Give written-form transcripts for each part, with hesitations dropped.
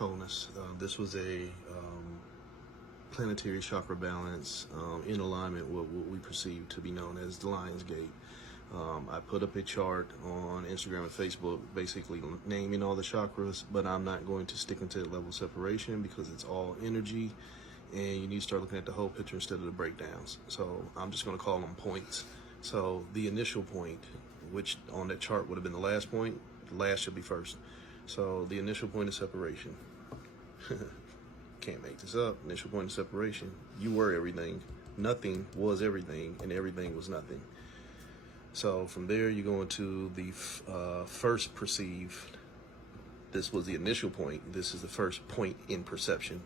wholeness. This was a planetary chakra balance in alignment with what we perceive to be known as the Lion's Gate. I put up a chart on Instagram and Facebook basically naming all the chakras, but I'm not going to stick into that level of separation because it's all energy and you need to start looking at the whole picture instead of the breakdowns. So I'm just going to call them points. So the initial point, which on that chart would have been the last point, the last should be first. So the initial point of separation. Can't make this up. Initial point of separation. You were everything. Nothing was everything, and everything was nothing. So from there, you go into the first perceived. This was the initial point. This is the first point in perception.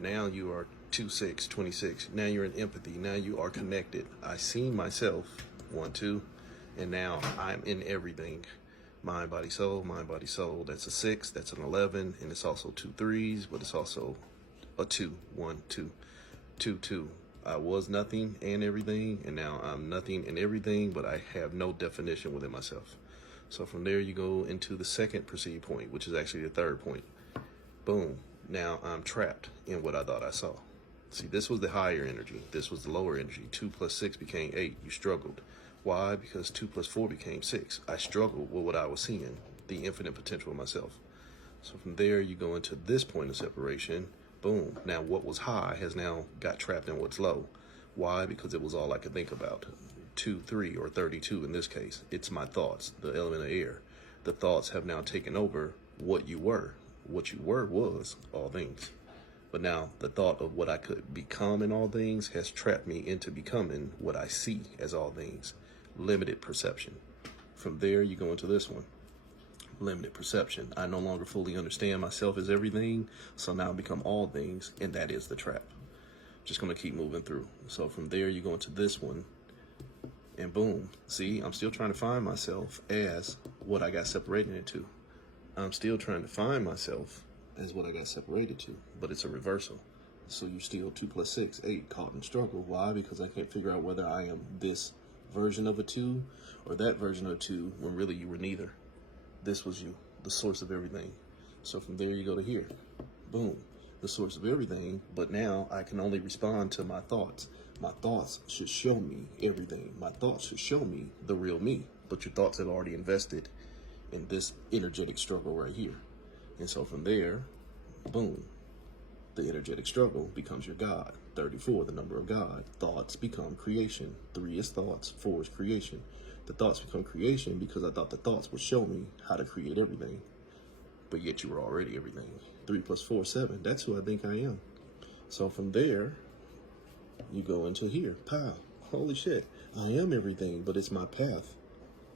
Now you are 2-6, 26. Now you're in empathy. Now you are connected. I see myself, 1, 2, and now I'm in everything. Mind, body, soul, mind, body, soul. That's a 6, that's an 11, and it's also 2 3s, but it's also a 2, 1, 2, 2, 2. I was nothing and everything, and now I'm nothing and everything, but I have no definition within myself. So from there, you go into the second perceived point, which is actually the third point. Boom. Now I'm trapped in what I thought I saw. See, this was the higher energy. This was the lower energy. 2 + 6 became 8. You struggled. Why? Because 2 + 4 became 6. I struggled with what I was seeing, the infinite potential of myself. So from there, you go into this point of separation. Boom. Now what was high has now got trapped in what's low. Why? Because it was all I could think about. 2, 3, or 32 in this case. It's my thoughts, the element of air. The thoughts have now taken over what you were. What you were was all things. But now the thought of what I could become in all things has trapped me into becoming what I see as all things. Limited perception. From there, you go into this one. Limited perception. I no longer fully understand myself as everything, so now I become all things, and that is the trap. Just going to keep moving through. So from there, you go into this one, and boom. See, I'm still trying to find myself as what I got separated into. I'm still trying to find myself as what I got separated to, but it's a reversal. So you're still 2 + 6, 8, caught in struggle. Why? Because I can't figure out whether I am this version of a 2 or that version of a 2 when really you were neither. This was you, the source of everything. So from there you go to here. Boom, the source of everything, but now I can only respond to my thoughts. My thoughts should show me everything. My thoughts should show me the real me, but your thoughts have already invested in this energetic struggle right here. And so from there, boom, the energetic struggle becomes your God. 34, the number of God. Thoughts become creation. 3 is thoughts, 4 is creation. The thoughts become creation because I thought the thoughts would show me how to create everything. But yet you were already everything. 3 + 4, 7. That's who I think I am. So from there, you go into here. Pow. Holy shit. I am everything, but it's my path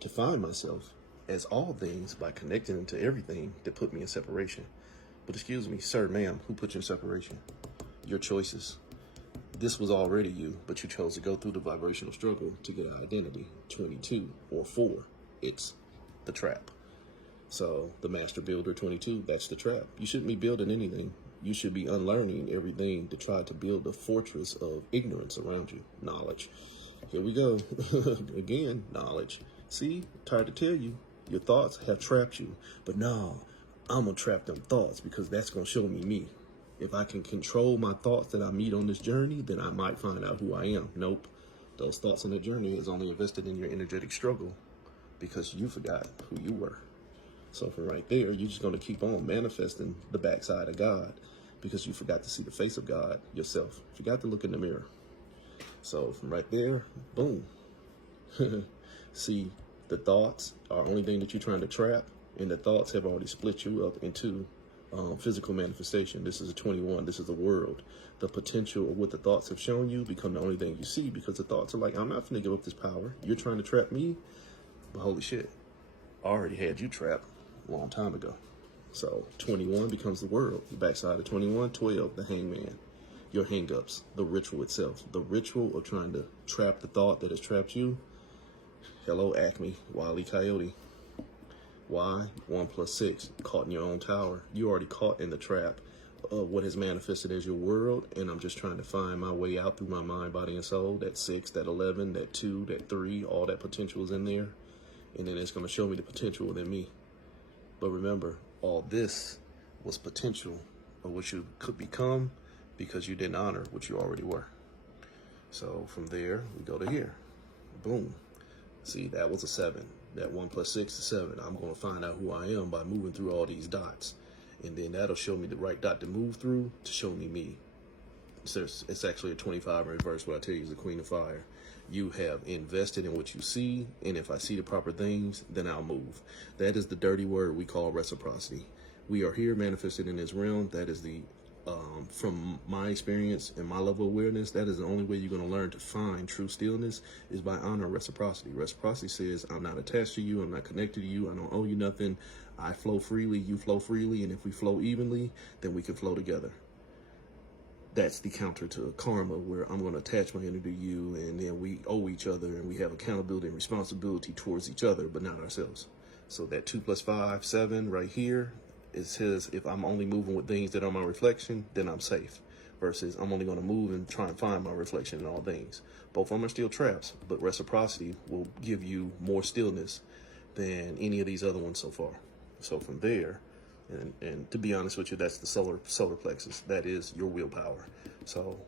to find myself as all things by connecting into everything that put me in separation. But excuse me, sir, ma'am, who put you in separation? Your choices. This was already you, but you chose to go through the vibrational struggle to get an identity. 22 or 4, it's the trap. So the master builder 22, that's the trap. You shouldn't be building anything. You should be unlearning everything to try to build a fortress of ignorance around you. Knowledge. Here we go. Again, knowledge. See, tired to tell you. Your thoughts have trapped you, but no, I'm going to trap them thoughts because that's going to show me. If I can control my thoughts that I meet on this journey, then I might find out who I am. Nope. Those thoughts on that journey is only invested in your energetic struggle because you forgot who you were. So from right there, you're just going to keep on manifesting the backside of God because you forgot to see the face of God yourself. Forgot to look in the mirror. So from right there, boom. See, the thoughts are the only thing that you're trying to trap, and the thoughts have already split you up into physical manifestation. This is a 21. This is the world. The potential of what the thoughts have shown you become the only thing you see because the thoughts are like, I'm not going to give up this power. You're trying to trap me, but holy shit, I already had you trapped a long time ago. So 21 becomes the world. The backside of 21, 12, the hangman. Your hang-ups, the ritual itself. The ritual of trying to trap the thought that has trapped you. Hello, Acme, Wile E. Coyote. Why? 1 + 6, caught in your own tower. You already caught in the trap of what has manifested as your world, and I'm just trying to find my way out through my mind, body, and soul. That 6, that 11, that 2, that 3, all that potential is in there, and then it's going to show me the potential within me. But remember, all this was potential of what you could become because you didn't honor what you already were. So from there, we go to here. Boom. See, that was a 7. That 1 + 6 is 7. I'm going to find out who I am by moving through all these dots. And then that'll show me the right dot to move through to show me. So it's actually a 25 in reverse. What I tell you is the Queen of Fire. You have invested in what you see, and if I see the proper things, then I'll move. That is the dirty word we call reciprocity. We are here manifested in this realm. That is the, from my experience and my level of awareness, that is the only way you're going to learn to find true stillness is by honoring reciprocity. Reciprocity says, I'm not attached to you. I'm not connected to you. I don't owe you nothing. I flow freely. You flow freely. And if we flow evenly, then we can flow together. That's the counter to karma, where I'm going to attach my energy to you, and then we owe each other, and we have accountability and responsibility towards each other, but not ourselves. So that 2 + 5, 7 right here, it says if I'm only moving with things that are my reflection, then I'm safe. Versus I'm only going to move and try and find my reflection in all things. Both of them are still traps, but reciprocity will give you more stillness than any of these other ones so far. So from there, and to be honest with you, that's the solar plexus. That is your willpower. So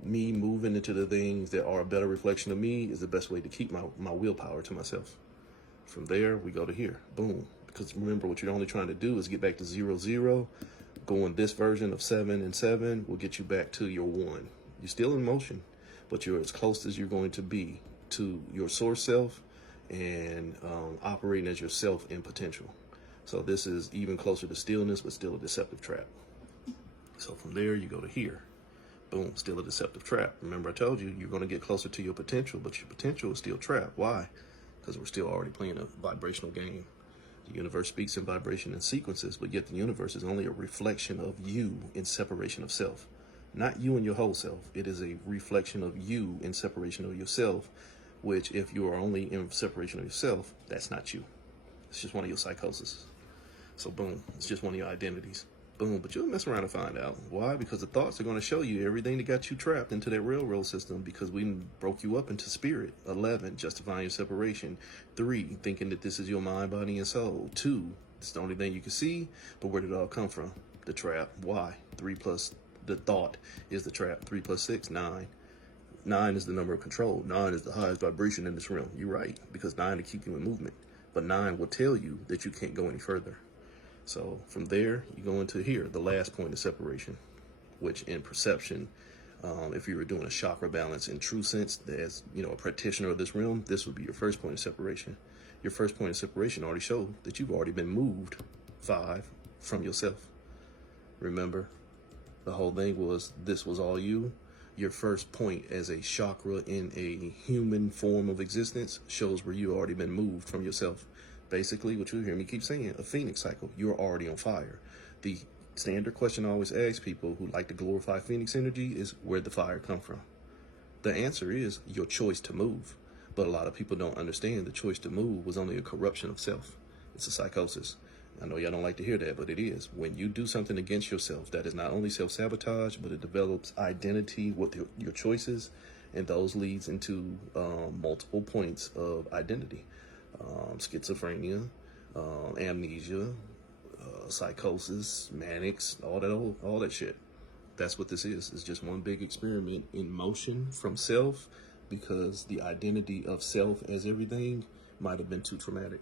me moving into the things that are a better reflection of me is the best way to keep my willpower to myself. From there, we go to here. Boom. Because remember, what you're only trying to do is get back to 0, 0. Going this version of 7 and 7 will get you back to your 1. You're still in motion, but you're as close as you're going to be to your source self and operating as yourself in potential. So this is even closer to stillness, but still a deceptive trap. So from there, you go to here. Boom, still a deceptive trap. Remember, I told you, you're going to get closer to your potential, but your potential is still trapped. Why? Because we're still already playing a vibrational game. The universe speaks in vibration and sequences, but yet the universe is only a reflection of you in separation of self. Not you and your whole self. It is a reflection of you in separation of yourself, which if you are only in separation of yourself, that's not you. It's just one of your psychoses. So boom, it's just one of your identities. Boom, but you'll mess around and find out. Why? Because the thoughts are going to show you everything that got you trapped into that railroad system, because we broke you up into spirit. 11, justifying your separation. 3, thinking that this is your mind, body, and soul. 2, it's the only thing you can see, but where did it all come from? The trap. Why? 3 plus the thought is the trap. 3 + 6, 9. 9 is the number of control. 9 is the highest vibration in this realm. You're right, because 9 to keep you in movement. But 9 will tell you that you can't go any further. So from there, you go into here, the last point of separation, which in perception, if you were doing a chakra balance in true sense, as you know, a practitioner of this realm, this would be your first point of separation. Your first point of separation already showed that you've already been moved 5 from yourself. Remember, the whole thing was this was all you. Your first point as a chakra in a human form of existence shows where you already been moved from yourself. Basically, what you hear me keep saying, a phoenix cycle, you're already on fire. The standard question I always ask people who like to glorify phoenix energy is, where'd the fire come from? The answer is your choice to move. But a lot of people don't understand the choice to move was only a corruption of self. It's a psychosis. I know y'all don't like to hear that, but it is. When you do something against yourself, that is not only self-sabotage, but it develops identity with your choices, and those leads into multiple points of identity. Schizophrenia, amnesia, psychosis, manics, all that shit. That's what this is. It's just one big experiment in motion from self, because the identity of self as everything might have been too traumatic.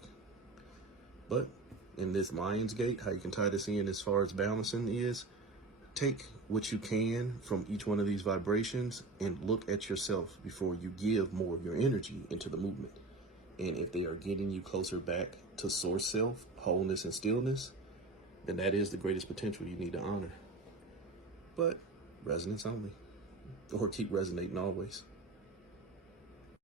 But in this Lion's Gate, how you can tie this in as far as balancing is, take what you can from each one of these vibrations and look at yourself before you give more of your energy into the movement. And if they are getting you closer back to source self, wholeness, and stillness, then that is the greatest potential you need to honor. But resonance only, or keep resonating always.